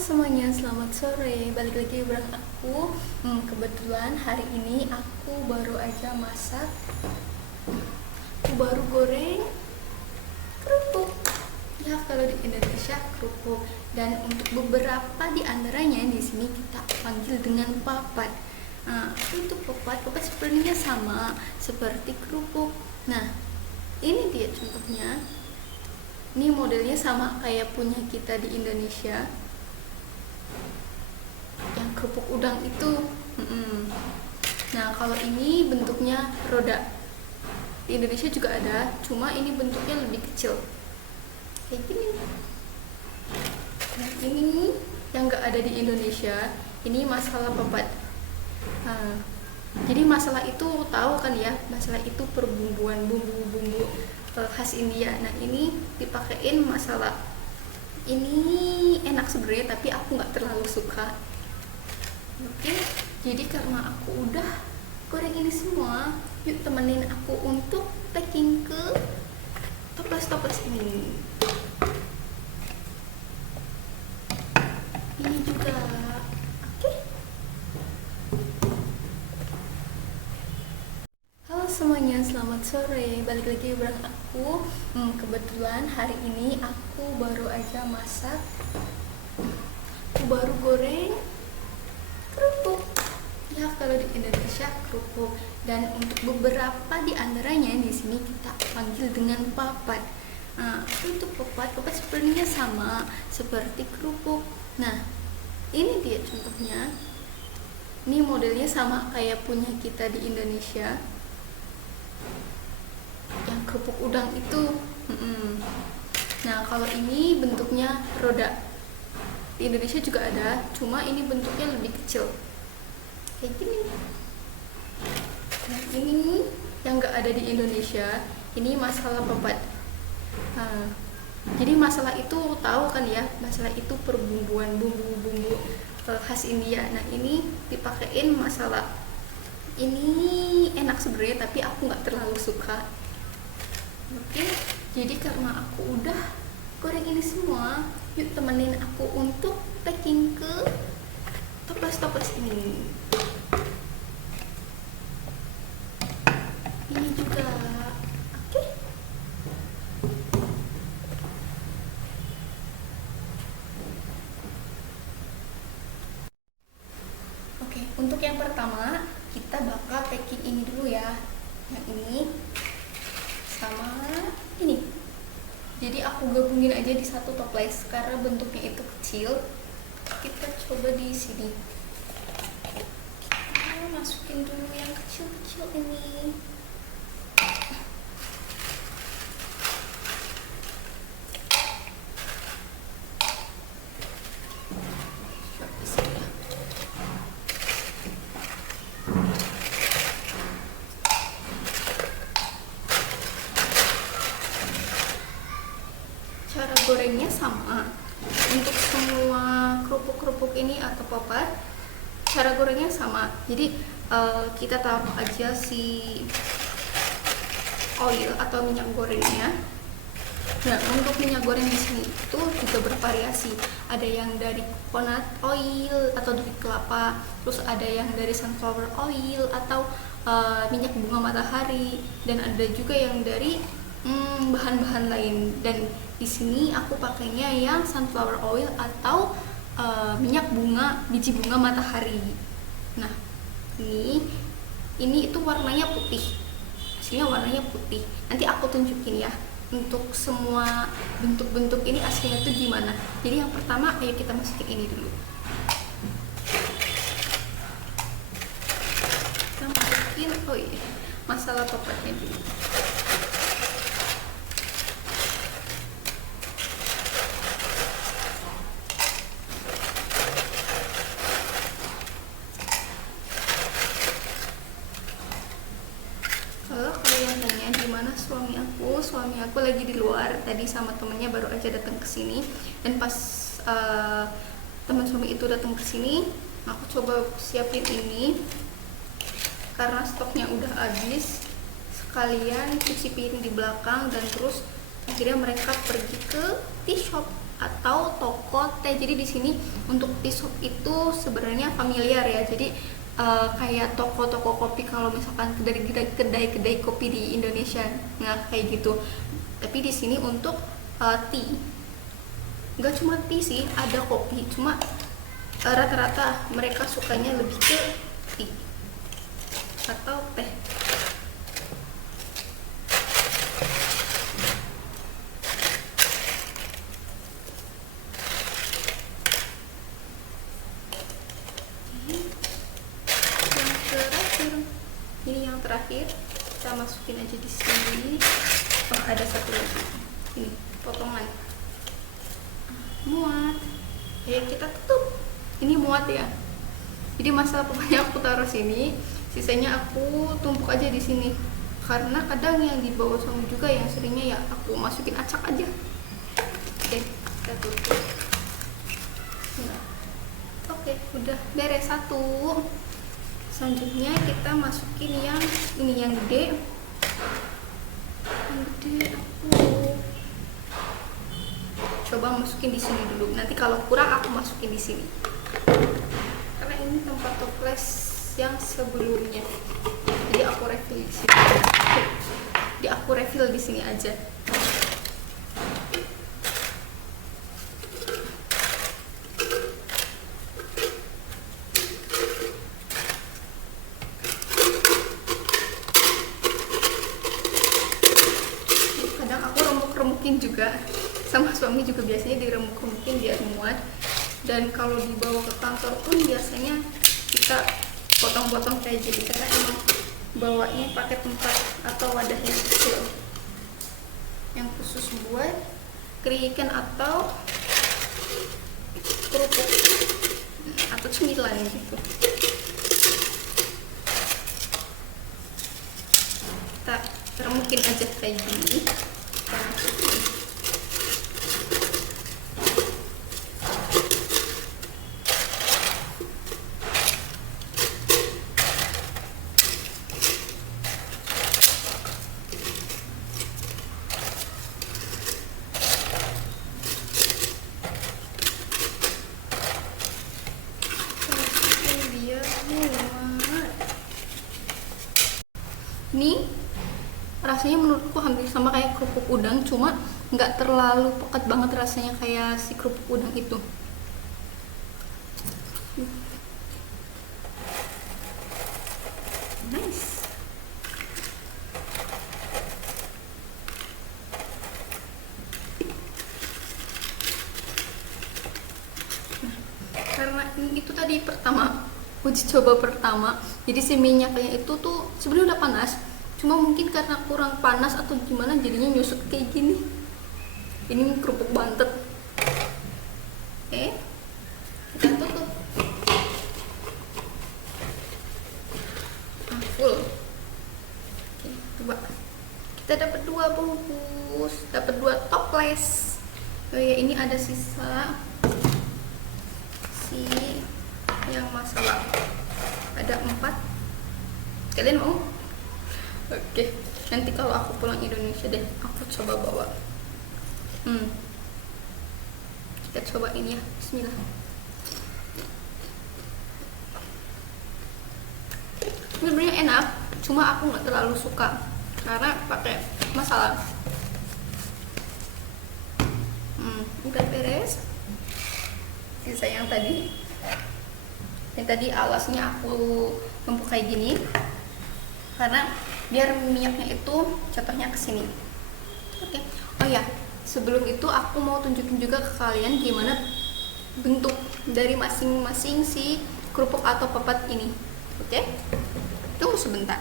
Semuanya, selamat sore. Balik lagi bareng aku. Kebetulan hari ini aku baru aja masak. Aku baru goreng kerupuk. Ya, kalau di Indonesia kerupuk. Dan untuk beberapa di antaranya di sini kita panggil dengan papat. Untuk papat sebenarnya sama seperti kerupuk. Nah, ini dia contohnya. Ini modelnya sama kayak punya kita di Indonesia, yang kerupuk udang itu. Nah, kalau ini bentuknya roda. Di Indonesia juga ada, cuma ini bentuknya lebih kecil kayak gini. Nah, ini yang gak ada di Indonesia, ini masalah papat. Jadi masalah itu tahu kan ya, masalah itu perbumbuan bumbu-bumbu khas India. Nah, ini dipakein masalah. Ini enak sebenarnya, tapi aku nggak terlalu suka. Oke, jadi karena aku udah goreng ini semua, yuk temenin aku untuk packing ke toples-toples ini. Ini juga. Oke. Halo semuanya, selamat sore. Balik lagi bareng aku. Kebetulan hari ini aku baru aja masak. Aku baru goreng kerupuk. Ya, kalau di Indonesia kerupuk. Dan untuk beberapa di antaranya di sini kita panggil dengan papat. Untuk papat sebenarnya sama seperti kerupuk. Nah, ini dia contohnya. Ini modelnya sama kayak punya kita di Indonesia, yang kerupuk udang itu. Nah, kalau ini bentuknya roda. Di Indonesia juga ada, cuma ini bentuknya lebih kecil kayak gini. Nah, ini yang gak ada di Indonesia, ini masalah papat. Jadi masalah itu tahu kan ya, masalah itu perbumbuan bumbu-bumbu khas India. Nah, ini dipakein masalah. Ini enak sebenarnya, tapi aku nggak terlalu suka. Oke, jadi karena aku udah goreng ini semua, yuk temenin aku untuk packing ke toples-toples ini. Ini juga. Oke. Oke, untuk yang pertama kita bakal packing ini dulu ya. Yang ini sama ini. Jadi aku gabungin aja di satu toples karena bentuknya itu kecil. Kita coba di sini. Kita masukin dulu yang kecil-kecil ini. Cara gorengnya sama untuk semua kerupuk-kerupuk ini atau papat. Cara gorengnya sama. Jadi kita taruh aja si oil atau minyak gorengnya. Nah, untuk minyak goreng di sini itu juga bervariasi. Ada yang dari coconut oil atau dari kelapa, terus ada yang dari sunflower oil atau minyak bunga matahari, dan ada juga yang dari bahan-bahan lain. Dan di sini aku pakainya yang sunflower oil atau minyak bunga, biji bunga matahari. Nah, ini itu warnanya putih. Aslinya warnanya putih. Nanti aku tunjukin ya untuk semua bentuk-bentuk ini aslinya tuh gimana. Jadi yang pertama, ayo kita masukin ini dulu. Kita masukin, masalah papatnya dulu. Kalau kalian tanya di mana suami aku lagi di luar tadi sama temennya, baru aja datang ke sini. Dan pas teman suami itu datang ke sini, aku coba siapin ini karena stoknya udah habis. Sekalian cuci piring di belakang, dan terus akhirnya mereka pergi ke tea shop. atau toko teh. Jadi di sini untuk tea shop itu sebenarnya familiar ya. Jadi kayak toko-toko kopi kalau misalkan dari kedai-kedai kopi di Indonesia, nah kayak gitu. Tapi di sini untuk tea, nggak cuma tea sih, ada kopi. Cuma rata-rata mereka sukanya lebih ke tea atau teh. Yang terakhir kita masukin aja di sini. Oh, ada satu lagi, ini potongan muat. Ya kita tutup, ini muat ya. Jadi masa pokoknya aku taruh sini, sisanya aku tumpuk aja di sini. Karena kadang yang di bawah sama juga yang seringnya ya aku masukin acak aja. Oke, kita tutup. Nah, oke, udah beres satu. Selanjutnya kita masukin yang ini, yang gede. Yang gede aku coba masukin di sini dulu. Nanti kalau kurang aku masukin di sini. Karena ini tempat toples yang sebelumnya. Jadi aku refill di sini. Jadi aku refill di sini aja. Juga sama suami juga biasanya diremuk-remukin biar muat. Dan kalau dibawa ke kantor pun biasanya kita potong-potong kayak gini karena emang bawanya pakai tempat atau wadah yang kecil yang khusus buat kerikan atau kerupuk atau cemilan gitu. Kita remukin aja kayak gini. Ini rasanya menurutku hampir sama kayak kerupuk udang, cuma nggak terlalu pekat banget rasanya kayak si kerupuk udang itu. Nice. Nah, karena ini itu tadi pertama uji coba pertama, jadi si minyaknya itu tuh sebenarnya udah panas, cuma mungkin karena kurang panas atau gimana jadinya nyusut kayak gini. Ini kerupuk bantet. Kita tutup. Full. Oke, coba. Kita dapat 2 bungkus, dapat 2 toples. Oh ya, ini ada sisa si yang masalah. Ada 4. Kalian mau? Oke, nanti kalau aku pulang Indonesia deh, aku coba bawa. Kita cobain ya. Bismillah. Sebenarnya enak, cuma aku nggak terlalu suka karena pakai masalah. Udah beres. Sisa yang tadi alasnya aku tumpuk kayak gini karena biar minyaknya itu jatuhnya ke sini. Oke. Oh ya, sebelum itu aku mau tunjukin juga ke kalian gimana bentuk dari masing-masing si kerupuk atau papat ini. Oke? Tunggu sebentar.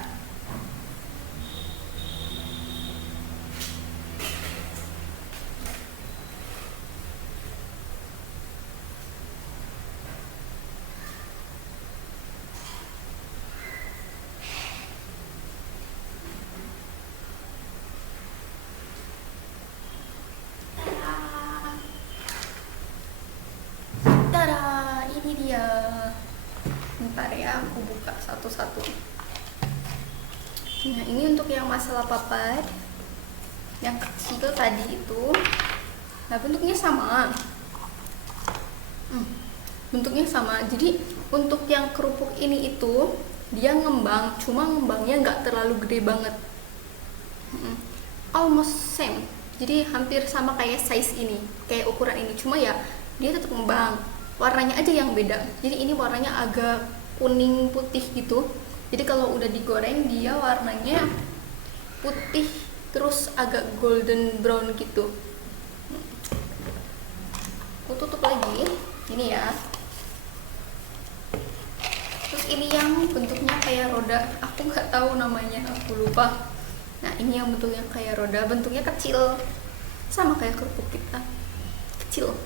Ini dia. Bentar ya, aku buka satu-satu. Nah, ini untuk yang masalah papat yang kecil tadi itu. Nah, bentuknya sama. Hmm, bentuknya sama. Jadi untuk yang kerupuk ini itu dia ngembang, cuma ngembangnya nggak terlalu gede banget. Almost same, jadi hampir sama kayak size ini, kayak ukuran ini, cuma ya dia tetap ngembang, warnanya aja yang beda. Jadi ini warnanya agak kuning putih gitu, jadi kalau udah digoreng dia warnanya putih terus agak golden brown gitu. Aku tutup lagi ini ya. Terus ini yang bentuknya kayak roda, aku nggak tahu namanya, aku lupa. Nah ini yang bentuknya kayak roda, bentuknya kecil, sama kayak kerupuk kita, kecil.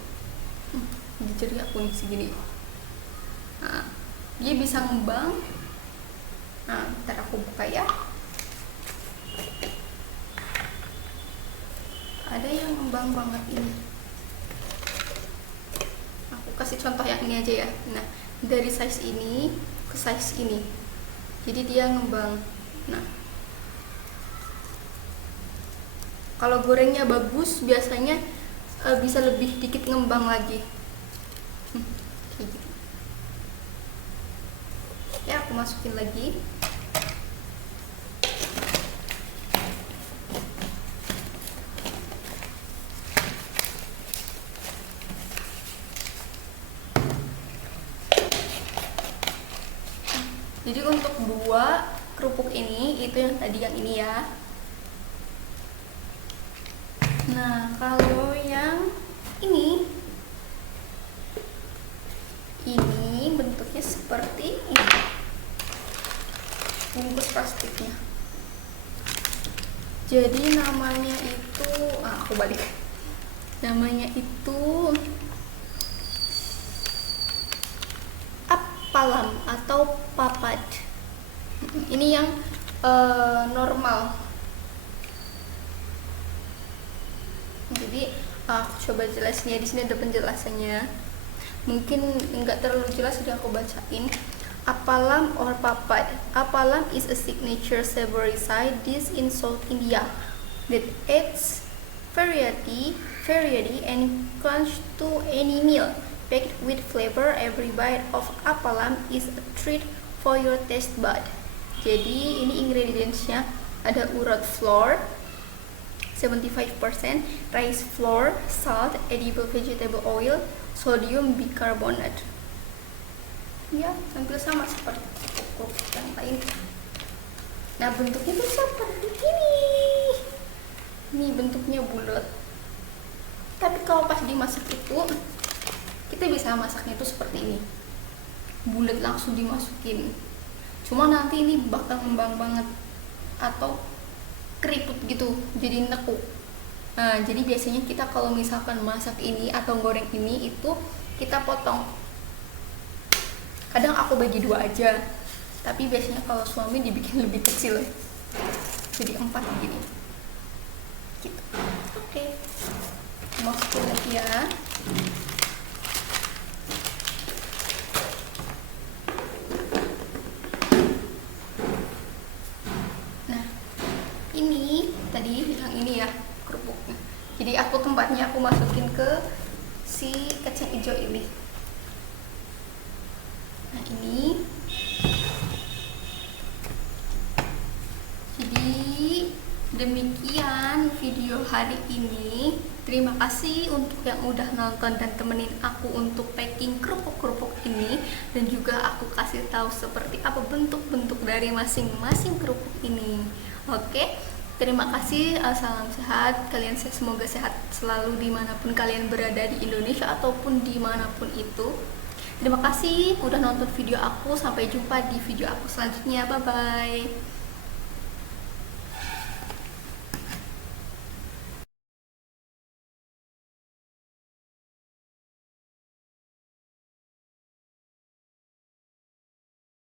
Jadi aku nih segini. Nah dia bisa ngembang. Nah ntar aku buka ya. Ada yang ngembang banget ini. Aku kasih contoh yang ini aja ya. Nah dari size ini ke size ini, jadi dia ngembang. Nah kalau gorengnya bagus biasanya bisa lebih dikit ngembang lagi. Kayak gitu ya. Aku masukin lagi. Jadi untuk dua kerupuk ini, itu yang tadi yang ini ya. Nah kalau yang ini bentuknya seperti ini, bungkus plastiknya. Jadi namanya itu, aku balik. Namanya itu palam atau papad. Ini yang normal. Jadi aku coba jelasnya, di sini ada penjelasannya. Mungkin nggak terlalu jelas, jadi aku bacain. Apalam or papad. Apalam is a signature savory side dish in South India that adds variety and crunch to any meal. Packed with flavor, every bite of apalam is a treat for your taste bud. Jadi ini ingredientsnya ada urut flour 75%, rice flour, salt, edible vegetable oil, sodium bicarbonate. Ya, hampir sama seperti kerupuk yang lain. Nah bentuknya tuh seperti ini. Ini bentuknya bulat. Tapi kalau pas dimasak itu, kita bisa masaknya itu seperti ini, bulat langsung dimasukin. Cuma nanti ini bakal ngembang banget atau keriput gitu, jadi nekuk. Nah jadi biasanya kita kalau misalkan masak ini atau goreng ini itu kita potong. Kadang aku bagi dua aja, tapi biasanya kalau suami dibikin lebih kecil, jadi 4 gini gitu. Oke, masukin lagi ya. Jadi aku tempatnya aku masukin ke si kacang hijau ini. Nah ini, jadi demikian video hari ini. Terima kasih untuk yang udah nonton dan temenin aku untuk packing kerupuk-kerupuk ini, dan juga aku kasih tahu seperti apa bentuk-bentuk dari masing-masing kerupuk ini. Oke, terima kasih. Salam sehat, kalian semoga sehat selalu dimanapun kalian berada di Indonesia ataupun dimanapun itu. Terima kasih udah nonton video aku, sampai jumpa di video aku selanjutnya. Bye bye.